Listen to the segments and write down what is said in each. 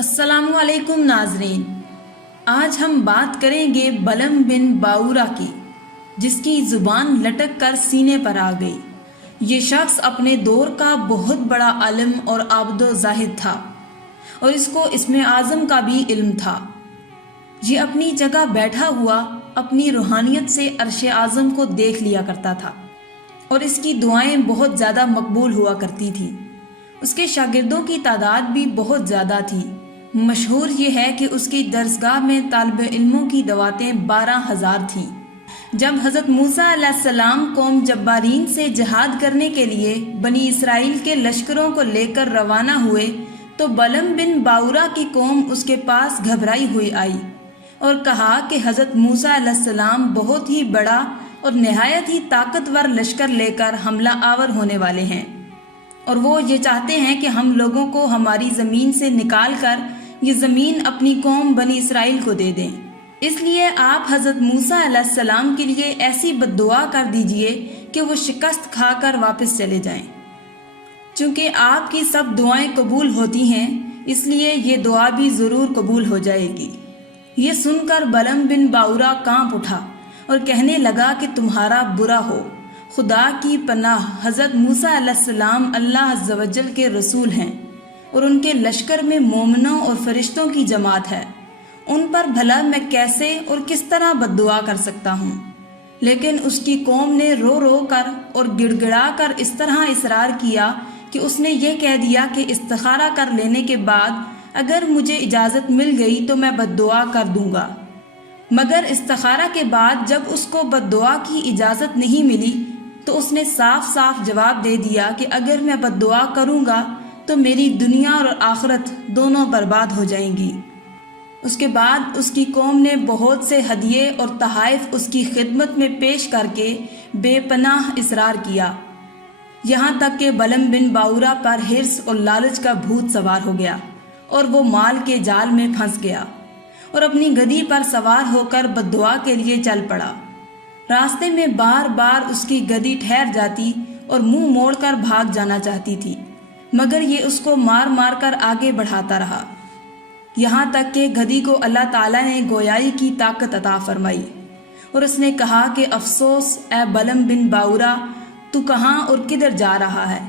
अस्सलाम वालेकुम नाजरीन। आज हम बात करेंगे बलम बिन बाऊरा की, जिसकी जुबान लटक कर सीने पर आ गई। ये शख्स अपने दौर का बहुत बड़ा आलिम और आबदो जाहिद था और इसको इसमें आज़म का भी इल्म था। ये अपनी जगह बैठा हुआ अपनी रूहानियत से अर्श आज़म को देख लिया करता था और इसकी दुआएं बहुत ज़्यादा मकबूल हुआ करती थी। उसके शागिर्दों की तादाद भी बहुत ज़्यादा थी। मशहूर ये है कि उसकी दरसगाह में तालिब इल्मों की दवातें 12,000 थीं। जब हज़रत मूसा अलैहिस्सलाम कौम जब्बारीन से जिहाद करने के लिए बनी इसराइल के लश्करों को लेकर रवाना हुए तो बलम बिन बाऊरा की कौम उसके पास घबराई हुई आई और कहा कि हज़रत मूसा अलैहिस्सलाम बहुत ही बड़ा और नहायत ही ताकतवर लश्कर लेकर हमला आवर होने वाले हैं और वो ये चाहते हैं कि हम लोगों को हमारी ज़मीन से निकाल कर ये ज़मीन अपनी कौम बनी इसराइल को दे दें। इसलिए आप हज़रत मूसा अलैहिस्सलाम के लिए ऐसी बद्दुआ कर दीजिए कि वो शिकस्त खाकर वापस चले जाएं। चूँकि आपकी सब दुआएं कबूल होती हैं, इसलिए ये दुआ भी ज़रूर कबूल हो जाएगी। ये सुनकर बलम बिन बाऊरा कांप उठा और कहने लगा कि तुम्हारा बुरा हो। खुदा की पनाह, हज़रत मूसा अलैहिस्सलाम अल्लाह अज़्ज़ व जल के रसूल हैं और उनके लश्कर में मोमिनों और फरिश्तों की जमात है। उन पर भला मैं कैसे और किस तरह बद्दुआ कर सकता हूँ। लेकिन उसकी कौम ने रो रो कर और गिड़गिड़ा कर इस तरह इसरार किया कि उसने ये कह दिया कि इस्तिखारा कर लेने के बाद अगर मुझे इजाज़त मिल गई तो मैं बद्दुआ कर दूंगा। मगर इस्तिखारा के बाद जब उसको बद्दुआ की इजाज़त नहीं मिली तो उसने साफ साफ जवाब दे दिया कि अगर मैं बद्दुआ करूंगा तो मेरी दुनिया और आखिरत दोनों बर्बाद हो जाएंगी। उसके बाद उसकी कौम ने बहुत से हदिये और तहाइफ उसकी खिदमत में पेश करके बेपनाह इसरार किया। यहाँ तक कि बलम बिन बाऊरा पर हिर्स और लालच का भूत सवार हो गया और वो माल के जाल में फंस गया और अपनी गधी पर सवार होकर बद्दुआ के लिए चल पड़ा। रास्ते में बार बार उसकी गधी ठहर जाती और मुंह मोड़कर भाग जाना चाहती थी, मगर ये उसको मार मार कर आगे बढ़ाता रहा। यहाँ तक कि गधी को अल्लाह ताला ने गोयाई की ताकत अता फरमाई और उसने कहा कि अफसोस ए बलम बिन बाऊरा, तू कहाँ और किधर जा रहा है?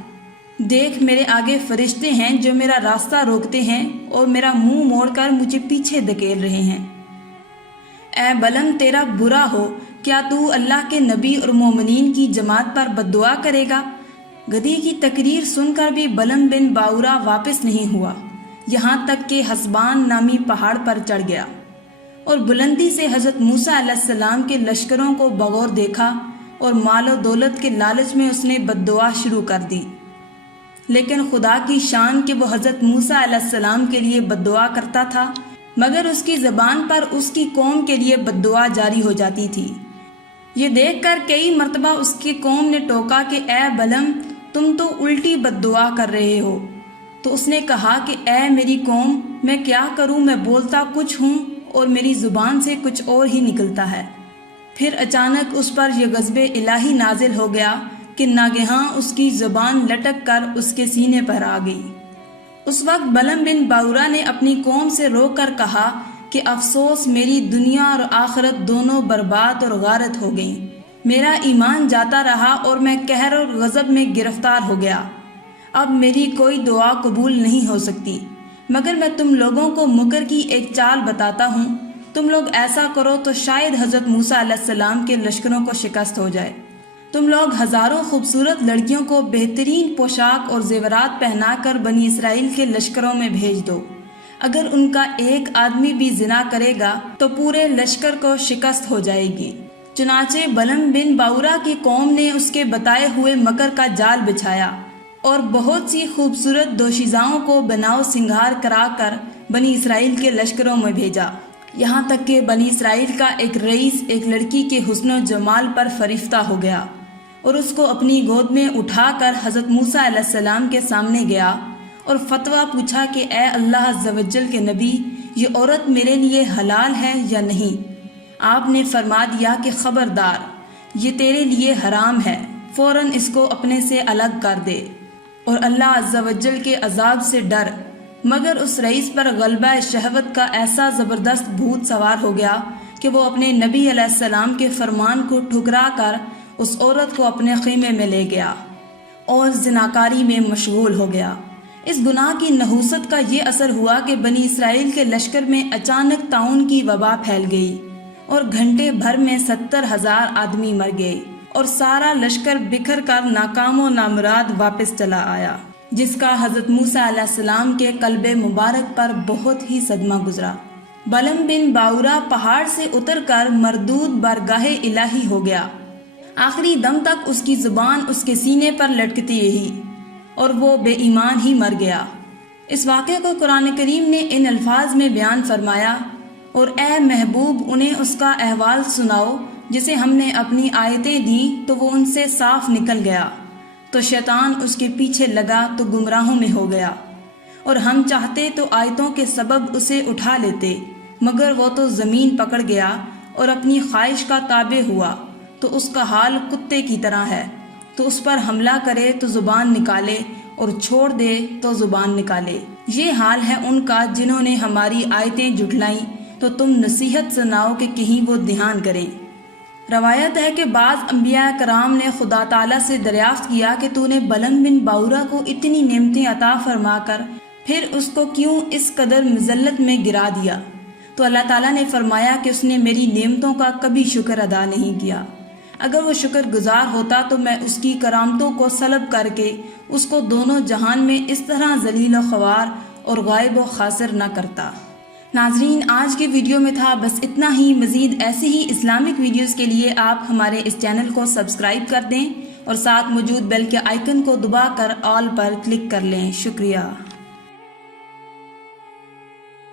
देख, मेरे आगे फरिश्ते हैं जो मेरा रास्ता रोकते हैं और मेरा मुंह मोड़कर मुझे पीछे धकेल रहे हैं। ए बलम, तेरा बुरा हो, क्या तू अल्लाह के नबी और मोमिनीन की जमात पर बद्दुआ करेगा? गधी की तकरीर सुनकर भी बलम बिन बाऊरा वापस नहीं हुआ। यहाँ तक कि हसबान नामी पहाड़ पर चढ़ गया और बुलंदी से हज़रत मूसा अलैहिस्सलाम के लश्करों को बगौर देखा और मालो दौलत के लालच में उसने बद्दुआ शुरू कर दी। लेकिन खुदा की शान कि वो हज़रत मूसा अलैहिस्सलाम के लिए बद्दुआ करता था, मगर उसकी ज़बान पर उसकी कौम के लिए बद्दुआ जारी हो जाती थी। ये देखकर कई मर्तबा उसकी कौम ने टोका कि ए बलम, तुम तो उल्टी बद्दुआ कर रहे हो। तो उसने कहा कि ए मेरी कौम, मैं क्या करूं, मैं बोलता कुछ हूं और मेरी ज़ुबान से कुछ और ही निकलता है। फिर अचानक उस पर यह गज़बे इलाही नाजिल हो गया कि नागहां उसकी ज़ुबान लटक कर उसके सीने पर आ गई। उस वक्त बलम बिन बाऊरा ने अपनी कौम से रोकर कहा कि अफसोस, मेरी दुनिया और आखिरत दोनों बर्बाद और गारत हो गई। मेरा ईमान जाता रहा और मैं कहर और गज़ब में गिरफ्तार हो गया। अब मेरी कोई दुआ कबूल नहीं हो सकती, मगर मैं तुम लोगों को मुकर की एक चाल बताता हूँ। तुम लोग ऐसा करो तो शायद हज़रत मूसा अलैहिस्सलाम के लश्करों को शिकस्त हो जाए। तुम लोग हज़ारों खूबसूरत लड़कियों को बेहतरीन पोशाक और जेवरात पहनाकर बनी इसराइल के लश्करों में भेज दो। अगर उनका एक आदमी भी जिना करेगा तो पूरे लश्कर को शिकस्त हो जाएगी। चुनाचे बलम बिन बाऊरा की कौम ने उसके बताए हुए मकर का जाल बिछाया और बहुत सी खूबसूरत दोशीज़ाओं को बनाव सिंगार कराकर बनी इसराइल के लश्करों में भेजा। यहाँ तक कि बनी इसराइल का एक रईस एक लड़की के हुस्न जमाल पर फरिफ्ता हो गया और उसको अपनी गोद में उठाकर हज़रत मूसा अलैहिस्सलाम के सामने गया और फतवा पूछा कि ए अल्लाह अज़्ज़ व जल के नबी, ये औरत मेरे लिए हलाल है या नहीं? आपने फरमा दिया कि खबरदार, ये तेरे लिए हराम है, फ़ौरन इसको अपने से अलग कर दे और अल्लाह अज़्ज़ व जल के अज़ाब से डर। مگر اس رئیس پر غلبہ شہوت کا ایسا زبردست بھوت سوار ہو گیا کہ وہ اپنے نبی علیہ السلام کے فرمان کو ٹھکرا کر اس عورت کو اپنے خیمے میں لے گیا اور زناکاری میں مشغول ہو گیا۔ اس گناہ کی نحوست کا یہ اثر ہوا کہ بنی اسرائیل کے لشکر میں اچانک طاعون کی وبا پھیل گئی اور گھنٹے بھر میں 70,000 آدمی مر گئے اور سارا لشکر بکھر کر ناکام و نامراد واپس چلا آیا، جس کا حضرت موسیٰ علیہ السلام کے قلب مبارک پر بہت ہی صدمہ گزرا۔ بلم بن باورا پہاڑ سے اتر کر مردود بارگاہ الہی ہو گیا۔ آخری دم تک اس کی زبان اس کے سینے پر لٹکتی رہی اور وہ بے ایمان ہی مر گیا۔ اس واقعے کو قرآن کریم نے ان الفاظ میں بیان فرمایا، اور اے محبوب انہیں اس کا احوال سناؤ جسے ہم نے اپنی آیتیں دیں تو وہ ان سے صاف نکل گیا، تو شیطان اس کے پیچھے لگا تو گمراہوں میں ہو گیا، اور ہم چاہتے تو آیتوں کے سبب اسے اٹھا لیتے، مگر وہ تو زمین پکڑ گیا اور اپنی خواہش کا تابع ہوا، تو اس کا حال کتے کی طرح ہے، تو اس پر حملہ کرے تو زبان نکالے اور چھوڑ دے تو زبان نکالے۔ یہ حال ہے ان کا جنہوں نے ہماری آیتیں جھٹلائیں، تو تم نصیحت سناؤ کہ کہیں وہ دھیان کریں۔ روایت ہے کہ بعض انبیاء کرام نے خدا تعالیٰ سے دریافت کیا کہ تو نے بلم بن باورا کو اتنی نعمتیں عطا فرما کر پھر اس کو کیوں اس قدر مذلت میں گرا دیا؟ تو اللہ تعالیٰ نے فرمایا کہ اس نے میری نعمتوں کا کبھی شکر ادا نہیں کیا۔ اگر وہ شکر گزار ہوتا تو میں اس کی کرامتوں کو سلب کر کے اس کو دونوں جہان میں اس طرح ذلیل و خوار اور غائب و خاسر نہ کرتا۔ ناظرین، آج کے ویڈیو میں تھا بس اتنا ہی۔ مزید ایسے ہی اسلامک ویڈیوز کے لیے آپ ہمارے اس چینل کو سبسکرائب کر دیں اور ساتھ موجود بیل کے آئیکن کو دبا کر آل پر کلک کر لیں۔ شکریہ۔